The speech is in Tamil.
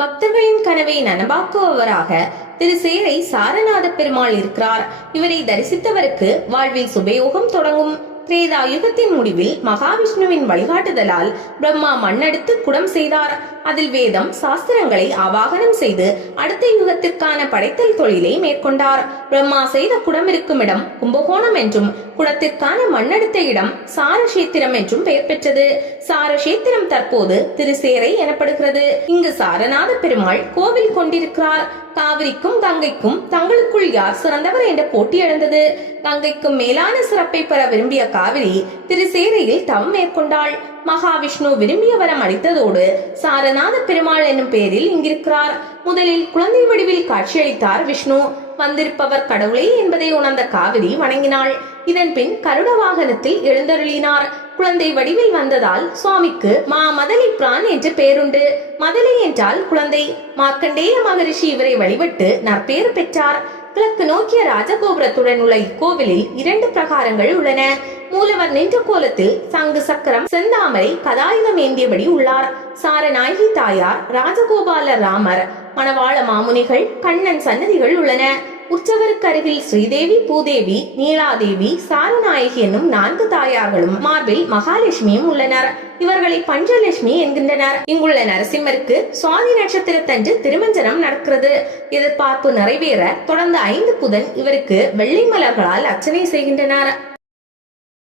பக்தர்களின் கனவை நனவாக்குபவராக திரு சேரை சாரநாத பெருமாள் இருக்கிறார். இவரை தரிசித்தவருக்கு வாழ்வில் சுபயோகம் தொடங்கும். திரேதா யுகத்தின் முடிவில் மகாவிஷ்ணுவின் வழிகாட்டுதலால் பிரம்மா மண்ணெடுத்து குடம் செய்தார். அதில் வேதம் சாஸ்திரங்களை ஆவாகனம் செய்து அடுத்த யுகத்திற்கான படைத்தல் தொழிலை மேற்கொண்டார். பிரம்மா செய்த குடம் இருக்கும் இடம் கும்பகோணம் என்றும், குடத்திற்கான மண்ணெடுத்த இடம் சாரசேத்திரம் என்றும் பெயர் பெற்றது. சாரசேத்திரம் தற்போது திருசேரை எனப்படுகிறது. இங்கு சாரநாத பெருமாள் கோவில் கொண்டிருக்கிறார். காவிரிக்கும் கங்கைக்கும் தங்களுக்குள் யார் சிறந்தவர் என்ற போட்டி எழுந்தது. கங்கைக்கும் மேலான சிறப்பை பெற விரும்பிய காவிரி திருசேரையில் தவம் மேற்கொண்டாள். மகாவிஷ்ணு விரும்பிய வரம் அளித்ததோடு சாரநாத பெருமாள் என்னும் பெயரில் இங்கிருக்கிறார். முதலில் குழந்தை வடிவில் காட்சியளித்தார் விஷ்ணு. வந்திருப்பவர் கடவுளே என்பதை உணர்ந்த காவிரி வணங்கினாள். இதன் பின் கருட வாகனத்தில் எழுந்தருளினார். குழந்தை வடிவில் வந்ததால் சுவாமிக்கு மதலி பிரான் என்று பெயருண்டு. மதலி என்றால் குழந்தை. மார்க்கண்டேய மகரிஷி இவரை வழிபட்டு நற்பேறு பெற்றார். கிழக்கு நோக்கிய ராஜகோபுரத்துடன் உள்ள இக்கோவிலில் 2 பிரகாரங்கள் உள்ளன. மூலவர் நின்ற கோலத்தில் சங்கு சக்கரம் செந்தாமரை கதாயுதம் ஏந்தியபடி உள்ளார். சாரநாயகி தாயார், ராஜகோபால ராமர், மணவாள மாமுனிகள், கண்ணன் சன்னதிகள் உள்ளன. உற்சவருக்கு அருகில் ஸ்ரீதேவி, பூதேவி, நீலாதேவி, சாரநாயகி என்னும் 4 தாயார்களும் மார்பில் மகாலட்சுமியும் உள்ளனர். இவர்களை பஞ்சலட்சுமி என்கின்றனர். இங்குள்ள நரசிம்மருக்கு சுவாதி நட்சத்திரத்தன்று திருமஞ்சனம் நடக்கிறது. எதிர்பார்ப்பு நிறைவேற தொடர்ந்து 5 புதன் இவருக்கு வெள்ளை மலர்களால் அர்ச்சனை செய்கின்றனர்.